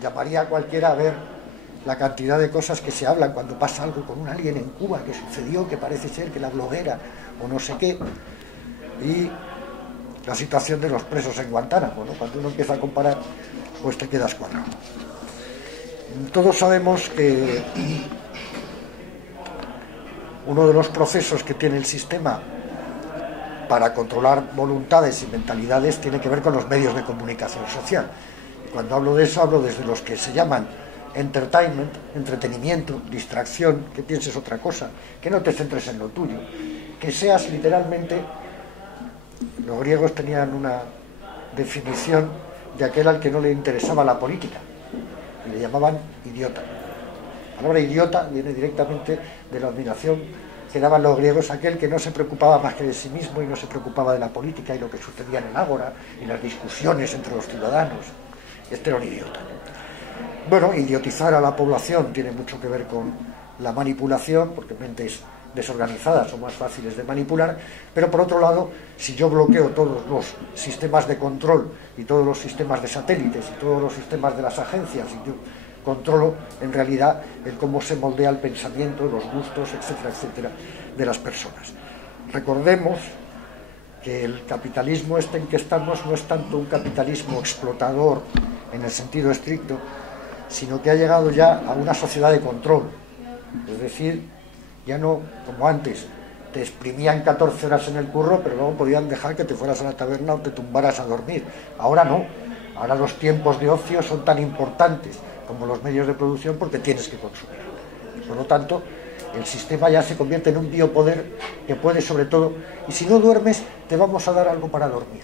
Llamaría a cualquiera a ver la cantidad de cosas que se hablan cuando pasa algo con un alien en Cuba, que sucedió, que parece ser que la bloguera o no sé qué, y la situación de los presos en Guantánamo, ¿no? Cuando uno empieza a comparar, pues te quedas cuadrado. Todos sabemos que uno de los procesos que tiene el sistema para controlar voluntades y mentalidades tiene que ver con los medios de comunicación social. Cuando hablo de eso, hablo desde los que se llaman entertainment, entretenimiento, distracción, que pienses otra cosa, que no te centres en lo tuyo, que seas literalmente... Los griegos tenían una definición de aquel al que no le interesaba la política, y le llamaban idiota. La palabra idiota viene directamente de la admiración que daban los griegos a aquel que no se preocupaba más que de sí mismo y no se preocupaba de la política y lo que sucedía en el ágora y las discusiones entre los ciudadanos. Este era un idiota. Bueno, idiotizar a la población tiene mucho que ver con la manipulación, porque mentes desorganizadas son más fáciles de manipular, pero por otro lado, si yo bloqueo todos los sistemas de control y todos los sistemas de satélites y todos los sistemas de las agencias, y yo controlo en realidad el cómo se moldea el pensamiento, los gustos, etcétera, etcétera, de las personas. Recordemos que el capitalismo en que estamos no es tanto un capitalismo explotador en el sentido estricto, sino que ha llegado ya a una sociedad de control. Es decir, ya no como antes, te exprimían 14 horas en el curro, pero luego podían dejar que te fueras a la taberna o te tumbaras a dormir. Ahora no, ahora los tiempos de ocio son tan importantes como los medios de producción porque tienes que consumir. Y por lo tanto, el sistema ya se convierte en un biopoder que puede sobre todo, y si no duermes, te vamos a dar algo para dormir.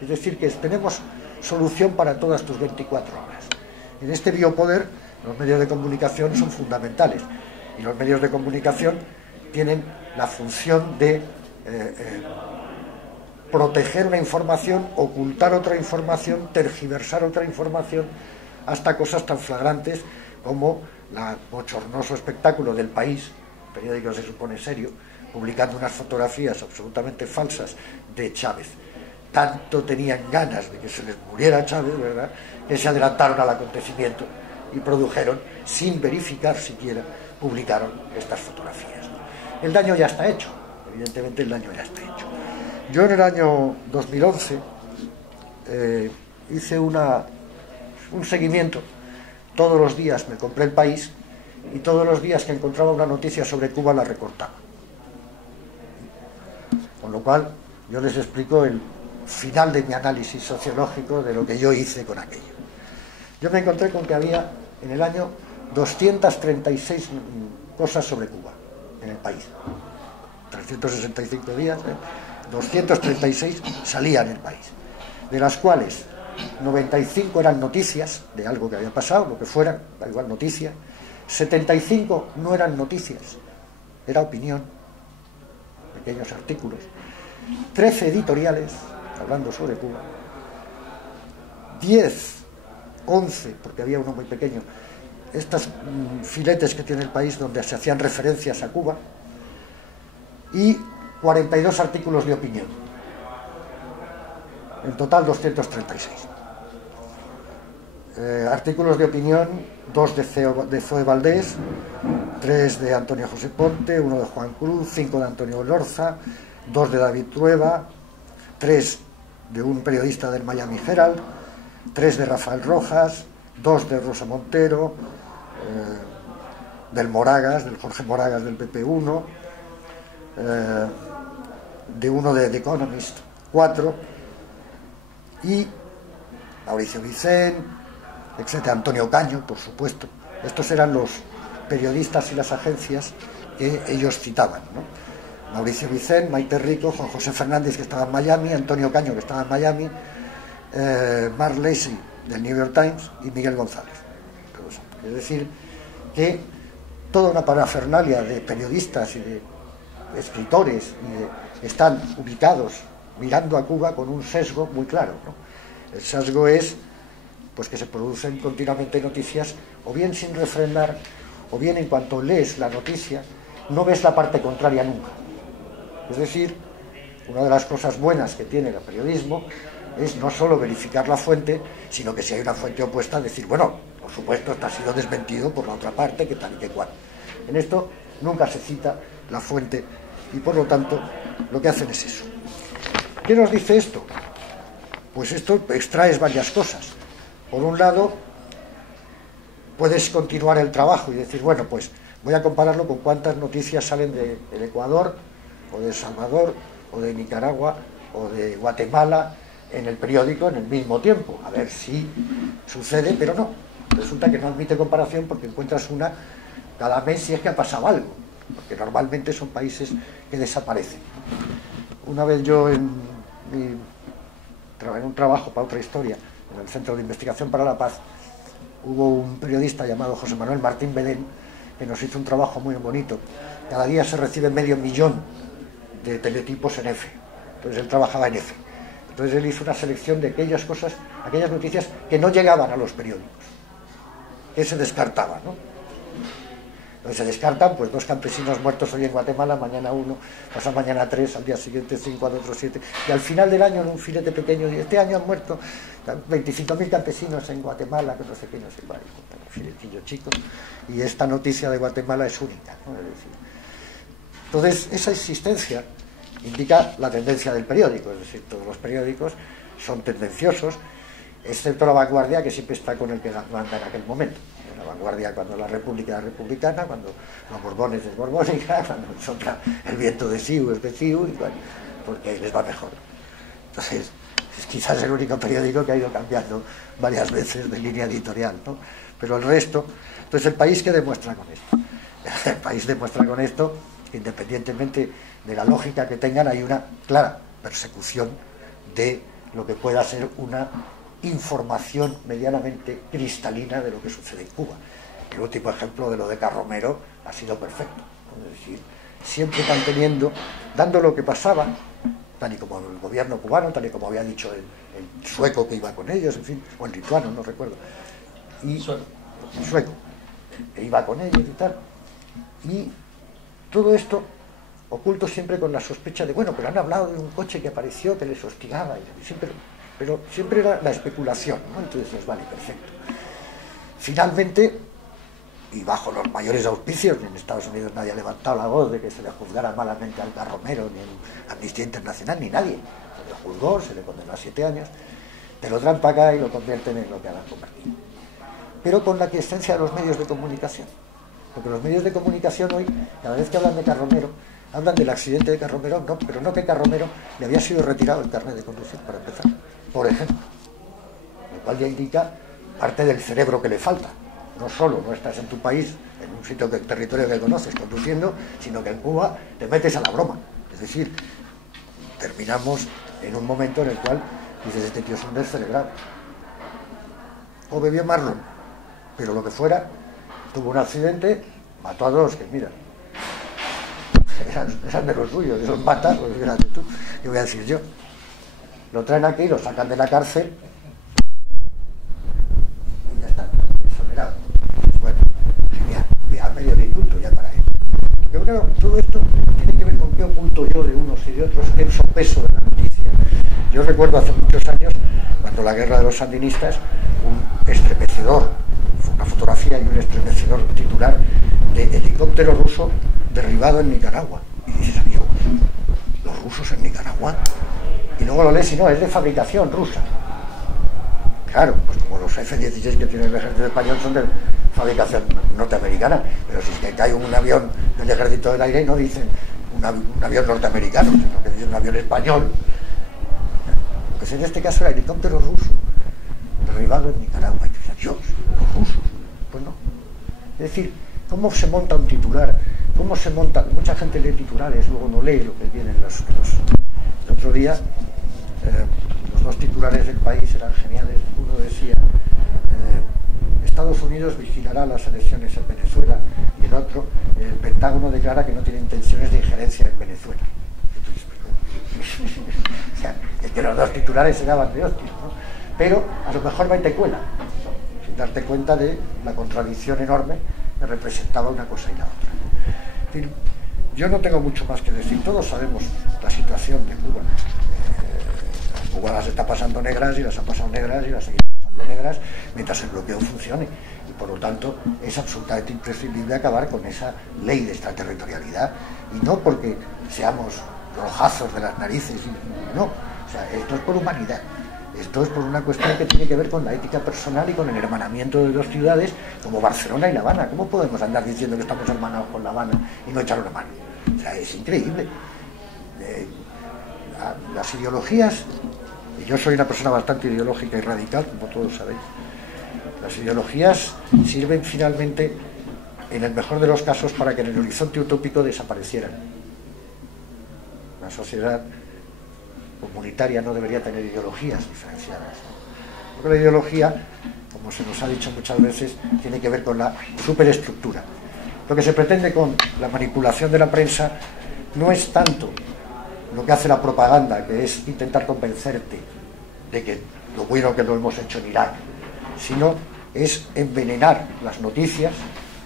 Es decir, que tenemos solución para todas tus 24 horas. En este biopoder, los medios de comunicación son fundamentales, y los medios de comunicación tienen la función de proteger una información, ocultar otra información, tergiversar otra información, hasta cosas tan flagrantes como el bochornoso espectáculo del País, periódico se supone serio, publicando unas fotografías absolutamente falsas de Chávez. Tanto tenían ganas de que se les muriera Chávez, ¿verdad?, que se adelantaron al acontecimiento y produjeron, sin verificar siquiera, publicaron estas fotografías. El daño ya está hecho, evidentemente el daño ya está hecho. Yo en el año 2011 hice un seguimiento. Todos los días me compré El País y todos los días que encontraba una noticia sobre Cuba la recortaba. Con lo cual yo les explico el final de mi análisis sociológico de lo que yo hice con aquello. Yo me encontré con que había en el año 236 cosas sobre Cuba en El País. 365 días, 236 salían en El País, de las cuales 95 eran noticias de algo que había pasado, lo que fuera, da igual, noticia. 75 no eran noticias, era opinión, pequeños artículos. 13 editoriales hablando sobre Cuba. 11, porque había uno muy pequeño, estos filetes que tiene El País donde se hacían referencias a Cuba, y 42 artículos de opinión. En total 236. Artículos de opinión, 2 de Zoe Valdés, 3 de Antonio José Ponte, 1 de Juan Cruz, 5 de Antonio Lorza, 2 de David Trueba, 3 de un periodista del Miami Herald, 3 de Rafael Rojas, 2 de Rosa Montero, del Jorge Moragas del PP1, de uno de The Economist, 4, y Mauricio Vicent, etcétera, Antonio Caño, por supuesto. Estos eran los periodistas y las agencias que ellos citaban, ¿no? Mauricio Vicent, Maite Rico, Juan José Fernández, que estaba en Miami, Antonio Caño, que estaba en Miami, Mark Lacey del New York Times y Miguel González. Es decir, que toda una parafernalia de periodistas y de escritores están ubicados mirando a Cuba con un sesgo muy claro, ¿no? El sesgo es pues que se producen continuamente noticias, o bien sin refrendar, o bien en cuanto lees la noticia, no ves la parte contraria nunca. Es decir, una de las cosas buenas que tiene el periodismo es no solo verificar la fuente, sino que si hay una fuente opuesta, decir, bueno, por supuesto, esto ha sido desmentido por la otra parte, que tal y que cual. En esto nunca se cita la fuente y, por lo tanto, lo que hacen es eso. ¿Qué nos dice esto? Pues esto extraes varias cosas. Por un lado, puedes continuar el trabajo y decir, bueno, pues voy a compararlo con cuántas noticias salen del Ecuador, o de El Salvador, o de Nicaragua, o de Guatemala, en el periódico en el mismo tiempo, a ver si sucede, pero no. Resulta que no admite comparación porque encuentras una cada mes si es que ha pasado algo, porque normalmente son países que desaparecen. Una vez yo en un trabajo para otra historia, en el Centro de Investigación para la Paz, hubo un periodista llamado José Manuel Martín Belén, que nos hizo un trabajo muy bonito. Cada día se recibe 500.000 de teletipos en F, entonces él trabajaba en F. Entonces él hizo una selección de aquellas cosas, aquellas noticias que no llegaban a los periódicos, que se descartaban, ¿no? Entonces se descartan, pues 2 campesinos muertos hoy en Guatemala, mañana 1, pasado mañana 3, al día siguiente 5, al otro 7, y al final del año en un filete pequeño, y este año han muerto 25.000 campesinos en Guatemala, que no sé qué, no sé cuál, un filetillo chico, y esta noticia de Guatemala es única, ¿no? Es decir, entonces esa existencia indica la tendencia del periódico, es decir, todos los periódicos son tendenciosos, excepto La Vanguardia, que siempre está con el que manda en aquel momento. La Vanguardia cuando la República era republicana, cuando los Borbones es borbónica, cuando el viento de Ciu es de Ciu, y bueno, porque les va mejor. Entonces, es quizás el único periódico que ha ido cambiando varias veces de línea editorial, ¿no? Pero el resto, entonces el país, ¿qué demuestra con esto? El país demuestra con esto que independientemente de la lógica que tengan, hay una clara persecución de lo que pueda ser una información medianamente cristalina de lo que sucede en Cuba. El último ejemplo de lo de Carromero ha sido perfecto, es decir, siempre manteniendo, dando lo que pasaba, tal y como el gobierno cubano, tal y como había dicho el sueco que iba con ellos, en fin, o el lituano, no recuerdo, y el sueco, que iba con ellos y tal, y todo esto oculto siempre con la sospecha de, bueno, pero han hablado de un coche que apareció, que les hostigaba, y siempre, pero siempre era la especulación, ¿no? Entonces, vale, perfecto. Finalmente, y bajo los mayores auspicios, en Estados Unidos nadie ha levantado la voz de que se le juzgara malamente al Carromero, ni en Amnistía Internacional, ni nadie. Se le juzgó, se le condenó a 7 años, te lo traen para acá y lo convierten en lo que han convertido. Pero con la existencia de los medios de comunicación. Porque los medios de comunicación hoy, cada vez que hablan de Carromero, hablan del accidente de Carromero, no, pero no que Carromero le había sido retirado el carnet de conducir, para empezar, por ejemplo. Lo cual ya indica parte del cerebro que le falta. No solo no estás en tu país, en un sitio territorio que conoces, conduciendo, sino que en Cuba te metes a la broma. Es decir, terminamos en un momento en el cual dices, este tío es un descerebrado. O bebió Marlon, pero lo que fuera, tuvo un accidente, mató a 2, que mira, eran de los suyos, de los matas, pues fíjate tú, ¿qué voy a decir yo? Lo traen aquí, lo sacan de la cárcel, y ya está, exonerado. Bueno, genial, ya medio de inculto ya para él. Yo creo que todo esto tiene que ver con qué oculto yo de unos y de otros, qué peso de la noticia. Yo recuerdo hace muchos años, cuando la guerra de los sandinistas, un estremecedor, una fotografía y un estremecedor titular de helicóptero ruso derribado en Nicaragua. Y dices, amigo, los rusos en Nicaragua. Y luego lo lees y no, es de fabricación rusa. Claro, pues como los F-16 que tiene el ejército español son de fabricación norteamericana, pero si es que cae un avión del ejército del aire y no dicen un avión norteamericano, sino que dicen un avión español. Pues en este caso era helicóptero ruso derribado en Nicaragua. Y tú dices, Dios, los rusos. Pues no. Es decir, ¿cómo se monta un titular? ¿Cómo se monta? Mucha gente lee titulares, luego no lee lo que viene en los... El otro día, los 2 titulares del país eran geniales. Uno decía, Estados Unidos vigilará las elecciones en Venezuela, y el otro, el Pentágono declara que no tiene intenciones de injerencia en Venezuela. Entonces, o sea, es que los 2 titulares se daban de hostias, ¿no? pero a lo mejor va y te cuela, sin darte cuenta de la contradicción enorme que representaba una cosa y la otra. En fin, yo no tengo mucho más que decir, todos sabemos la situación de Cuba. Cuba las está pasando negras y las ha pasado negras y las seguirá pasando negras mientras el bloqueo funcione, y por lo tanto es absolutamente imprescindible acabar con esa ley de extraterritorialidad, y no porque seamos rojazos de las narices, no, o sea, esto es por humanidad. Esto es por una cuestión que tiene que ver con la ética personal y con el hermanamiento de dos ciudades como Barcelona y La Habana. ¿Cómo podemos andar diciendo que estamos hermanados con La Habana y no echar una mano? O sea, es increíble. Las ideologías, y yo soy una persona bastante ideológica y radical, como todos sabéis, las ideologías sirven finalmente, en el mejor de los casos, para que en el horizonte utópico desaparecieran. Una sociedad comunitaria no debería tener ideologías diferenciadas, ¿no? Porque la ideología, como se nos ha dicho muchas veces, tiene que ver con la superestructura. Lo que se pretende con la manipulación de la prensa no es tanto lo que hace la propaganda, que es intentar convencerte de que lo bueno que lo hemos hecho en Irak, sino es envenenar las noticias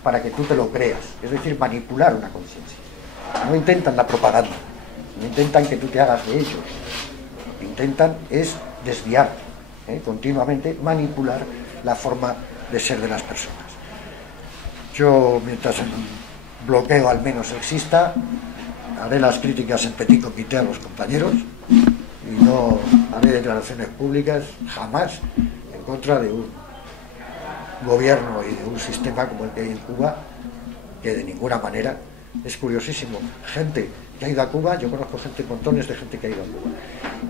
para que tú te lo creas, es decir, manipular una conciencia. No intentan la propaganda, no intentan que tú te hagas de ellos, lo que intentan es desviar, continuamente manipular la forma de ser de las personas. Yo, mientras el bloqueo al menos exista, haré las críticas en petit comité a los compañeros y no haré declaraciones públicas jamás en contra de un gobierno y de un sistema como el que hay en Cuba, que de ninguna manera. Es curiosísimo, gente que ha ido a Cuba, yo conozco montones de gente que ha ido a Cuba,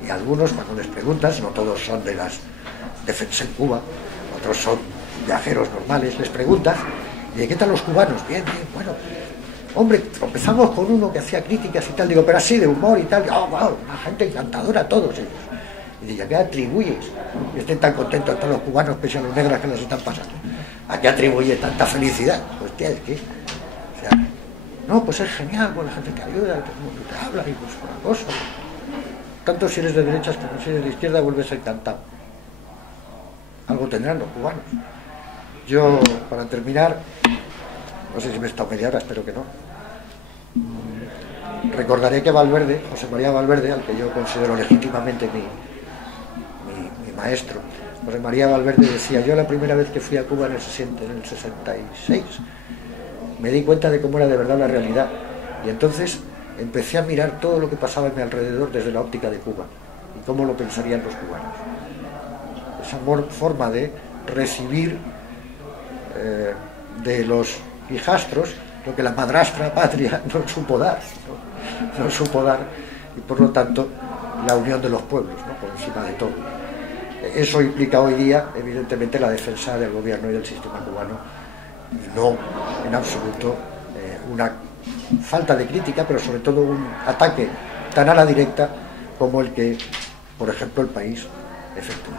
y algunos, cuando les preguntas, no todos son de las defensas en Cuba, otros son viajeros normales, les preguntas, y ¿qué tal los cubanos? Bien, bien, bueno, hombre, empezamos con uno que hacía críticas y tal, digo, pero así de humor y tal, oh, wow, una gente encantadora, todos ellos. Y digo, ¿a qué atribuyes que estén tan contentos todos los cubanos pese a los negros que les están pasando? ¿A qué atribuyes tanta felicidad? Pues tía, ¿de qué? O sea, no, pues es genial, pues la gente te ayuda, todo el mundo te habla y pues una cosa. Tanto si eres de derechas como si eres de izquierda vuelves encantado. Algo tendrán los cubanos. Yo, para terminar, no sé si me he estado media hora, espero que no. Recordaré que Valverde, José María Valverde, al que yo considero legítimamente mi maestro, José María Valverde decía, yo la primera vez que fui a Cuba en el 66, me di cuenta de cómo era de verdad la realidad, y entonces empecé a mirar todo lo que pasaba a mi alrededor desde la óptica de Cuba y cómo lo pensarían los cubanos. Esa forma de recibir de los hijastros lo que la madrastra patria no supo dar, no supo dar, y por lo tanto la unión de los pueblos, ¿no?, por encima de todo. Eso implica hoy día evidentemente la defensa del gobierno y del sistema cubano, no en absoluto una falta de crítica, pero sobre todo un ataque tan a la directa como el que, por ejemplo, el país efectúa.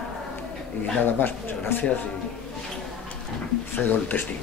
Y nada más, muchas gracias y cedo el testigo.